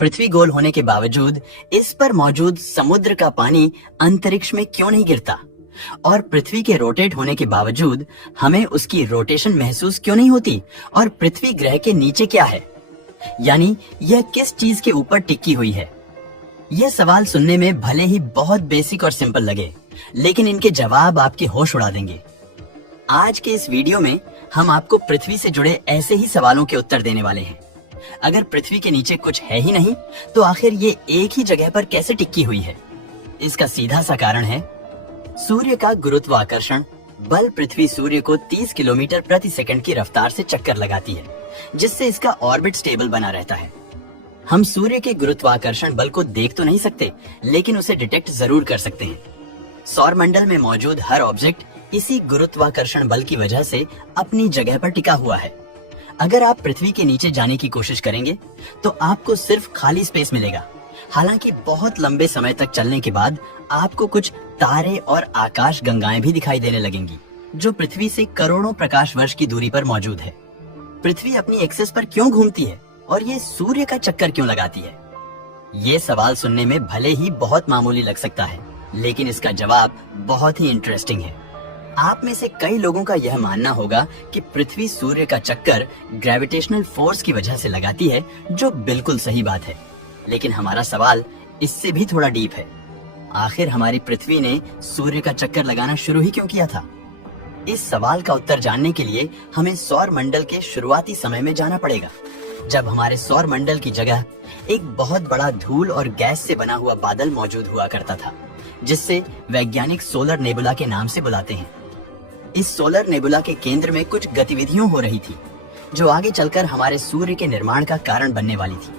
पृथ्वी गोल होने के बावजूद इस पर मौजूद समुद्र का पानी अंतरिक्ष में क्यों नहीं गिरता? और पृथ्वी के रोटेट होने के बावजूद हमें उसकी रोटेशन महसूस क्यों नहीं होती? और पृथ्वी ग्रह के नीचे क्या है, यानी यह किस चीज के ऊपर टिकी हुई है? यह सवाल सुनने में भले ही बहुत बेसिक और सिंपल लगे, लेकिन इनके जवाब आपके होश उड़ा देंगे। आज के इस वीडियो में हम आपको पृथ्वी से जुड़े ऐसे ही सवालों के उत्तर देने वाले हैं। अगर पृथ्वी के नीचे कुछ है ही नहीं, तो आखिर ये एक ही जगह पर कैसे टिकी हुई है? इसका सीधा सा कारण है सूर्य का गुरुत्वाकर्षण बल। पृथ्वी सूर्य को 30 किलोमीटर प्रति सेकंड की रफ्तार से चक्कर लगाती है, जिससे इसका ऑर्बिट स्टेबल बना रहता है। हम सूर्य के गुरुत्वाकर्षण बल को देख तो नहीं सकते, लेकिन उसे डिटेक्ट जरूर कर सकते हैं। सौर मंडल में मौजूद हर ऑब्जेक्ट इसी गुरुत्वाकर्षण बल की वजह से अपनी जगह पर टिका हुआ है। अगर आप पृथ्वी के नीचे जाने की कोशिश करेंगे तो आपको सिर्फ खाली स्पेस मिलेगा। हालांकि बहुत लंबे समय तक चलने के बाद आपको कुछ तारे और आकाश गंगाएं भी दिखाई देने लगेंगी, जो पृथ्वी से करोड़ों प्रकाश वर्ष की दूरी पर मौजूद है। पृथ्वी अपनी एक्सिस पर क्यों घूमती है और ये सूर्य का चक्कर क्यों लगाती है? ये सवाल सुनने में भले ही बहुत मामूली लग सकता है, लेकिन इसका जवाब बहुत ही इंटरेस्टिंग है। आप में से कई लोगों का यह मानना होगा कि पृथ्वी सूर्य का चक्कर ग्रेविटेशनल फोर्स की वजह से लगाती है, जो बिल्कुल सही बात है। लेकिन हमारा सवाल इससे भी थोड़ा डीप है। आखिर हमारी पृथ्वी ने सूर्य का चक्कर लगाना शुरू ही क्यों किया था? इस सवाल का उत्तर जानने के लिए हमें सौर मंडल के शुरुआती समय में जाना पड़ेगा, जब हमारे सौर मंडल की जगह एक बहुत बड़ा धूल और गैस से बना हुआ बादल मौजूद हुआ करता था, जिससे वैज्ञानिक सोलर नेबुला के नाम से बुलाते हैं। इस सोलर नेबुला के केंद्र में कुछ गतिविधियां हो रही थी, जो आगे चलकर हमारे सूर्य के निर्माण का कारण बनने वाली थी।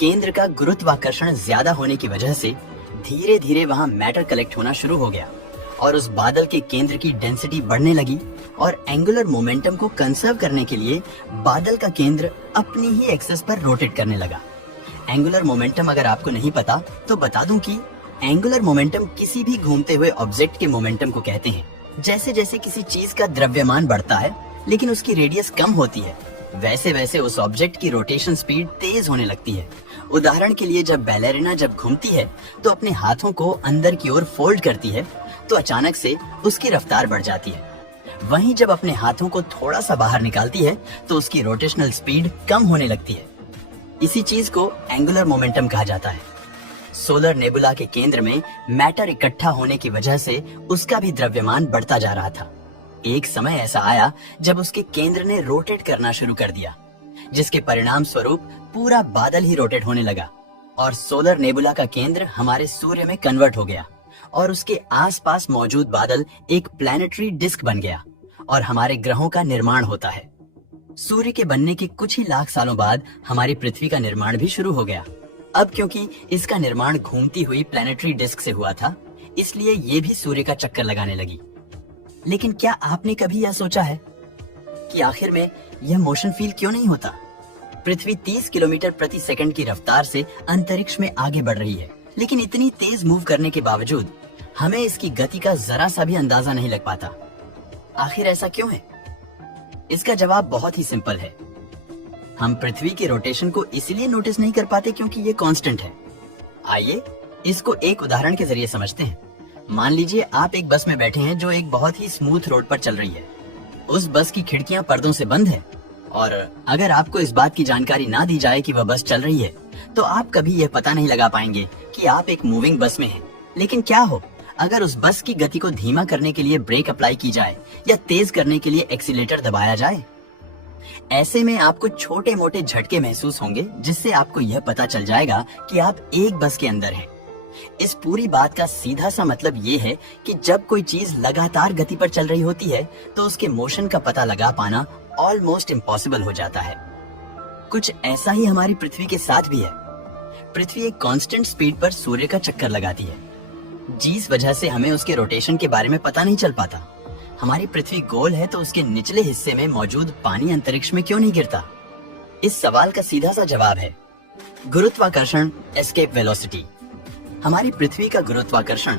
केंद्र का गुरुत्वाकर्षण ज्यादा होने की वजह से धीरे धीरे वहां मैटर कलेक्ट होना शुरू हो गया और उस बादल के केंद्र की डेंसिटी बढ़ने लगी, और एंगुलर मोमेंटम को कंजर्व करने के लिए बादल का केंद्र अपनी ही एक्सिस पर रोटेट करने लगा। एंगुलर मोमेंटम अगर आपको नहीं पता तो बता दूं कि एंगुलर मोमेंटम किसी भी घूमते हुए ऑब्जेक्ट के मोमेंटम को कहते हैं। जैसे जैसे किसी चीज का द्रव्यमान बढ़ता है लेकिन उसकी रेडियस कम होती है, वैसे वैसे उस ऑब्जेक्ट की रोटेशन स्पीड तेज होने लगती है। उदाहरण के लिए जब बैलेरिना जब घूमती है तो अपने हाथों को अंदर की ओर फोल्ड करती है, तो अचानक से उसकी रफ्तार बढ़ जाती है। वहीं जब अपने हाथों को थोड़ा सा बाहर निकालती है तो उसकी रोटेशनल स्पीड कम होने लगती है। इसी चीज को एंगुलर मोमेंटम कहा जाता है। सोलर नेबुला के केंद्र में मैटर इकट्ठा होने की वजह से उसका भी द्रव्यमान बढ़ता जा रहा था। एक समय ऐसा आया जब उसके केंद्र ने रोटेट करना शुरू कर दिया, जिसके परिणाम स्वरूप पूरा बादल ही रोटेट होने लगा और सोलर नेबुला का केंद्र हमारे सूर्य में कन्वर्ट हो गया और उसके आसपास मौजूद बादल एक प्लैनेटरी डिस्क बन गया और हमारे ग्रहों का निर्माण होता है। सूर्य के बनने के कुछ ही लाख सालों बाद हमारी पृथ्वी का निर्माण भी शुरू हो गया। अब क्योंकि इसका निर्माण घूमती हुई प्लैनेटरी डिस्क से हुआ था, इसलिए ये भी सूर्य का चक्कर लगाने लगी। लेकिन क्या आपने कभी यह सोचा है कि आखिर में यह मोशन फील क्यों नहीं होता? पृथ्वी 30 किलोमीटर प्रति सेकंड की रफ्तार से अंतरिक्ष में आगे बढ़ रही है, लेकिन इतनी तेज मूव करने के बावजूद हमें इसकी गति का जरा सा भी अंदाजा नहीं लग पाता। आखिर ऐसा क्यों है? इसका जवाब बहुत ही सिंपल है। हम पृथ्वी के रोटेशन को इसलिए नोटिस नहीं कर पाते क्योंकि ये कांस्टेंट है। आइए इसको एक उदाहरण के जरिए समझते हैं। मान लीजिए आप एक बस में बैठे हैं जो एक बहुत ही स्मूथ रोड पर चल रही है। उस बस की खिड़कियां पर्दों से बंद है, और अगर आपको इस बात की जानकारी ना दी जाए कि वह बस चल रही है, तो आप कभी यह पता नहीं लगा पाएंगे कि आप एक मूविंग बस में हैं। लेकिन क्या हो अगर उस बस की गति को धीमा करने के लिए ब्रेक अप्लाई की जाए या तेज करने के लिए एक्सीलेटर दबाया जाए? ऐसे में आपको छोटे मोटे झटके महसूस होंगे, जिससे आपको यह पता चल जाएगा कि आप एक बस के अंदर हैं। इस पूरी बात का सीधा सा मतलब ये है कि जब कोई चीज लगातार गति पर चल रही होती है तो उसके मोशन का पता लगा पाना ऑलमोस्ट इम्पॉसिबल हो जाता है। कुछ ऐसा ही हमारी पृथ्वी के साथ भी है। पृथ्वी एक कांस्टेंट स्पीड पर सूर्य का चक्कर लगाती है, जिस वजह से हमें उसके रोटेशन के बारे में पता नहीं चल पाता। हमारी पृथ्वी गोल है तो उसके निचले हिस्से में मौजूद पानी अंतरिक्ष में क्यों नहीं गिरता? इस सवाल का सीधा सा जवाब है गुरुत्वाकर्षण एस्केप वेलोसिटी। हमारी पृथ्वी का गुरुत्वाकर्षण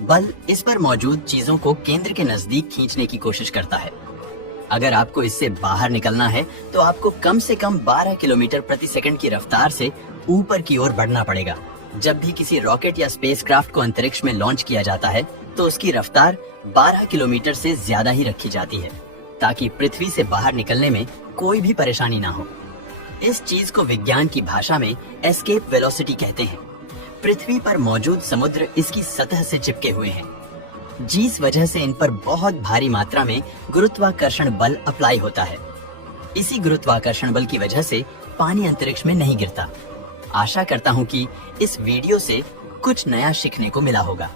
बल इस पर मौजूद चीजों को केंद्र के नजदीक खींचने की कोशिश करता है। अगर आपको इससे बाहर निकलना है तो आपको कम से कम 12 किलोमीटर प्रति सेकंड की रफ्तार से ऊपर की ओर बढ़ना पड़ेगा। जब भी किसी रॉकेट या स्पेसक्राफ्ट को अंतरिक्ष में लॉन्च किया जाता है तो उसकी रफ्तार 12 किलोमीटर से ज्यादा ही रखी जाती है, ताकि पृथ्वी से बाहर निकलने में कोई भी परेशानी ना हो। इस चीज को विज्ञान की भाषा में एस्केप वेलोसिटी कहते हैं। पृथ्वी पर मौजूद समुद्र इसकी सतह से चिपके हुए हैं, जिस वजह से इन पर बहुत भारी मात्रा में गुरुत्वाकर्षण बल अप्लाई होता है। इसी गुरुत्वाकर्षण बल की वजह से पानी अंतरिक्ष में नहीं गिरता। आशा करता हूँ कि इस वीडियो से कुछ नया सीखने को मिला होगा।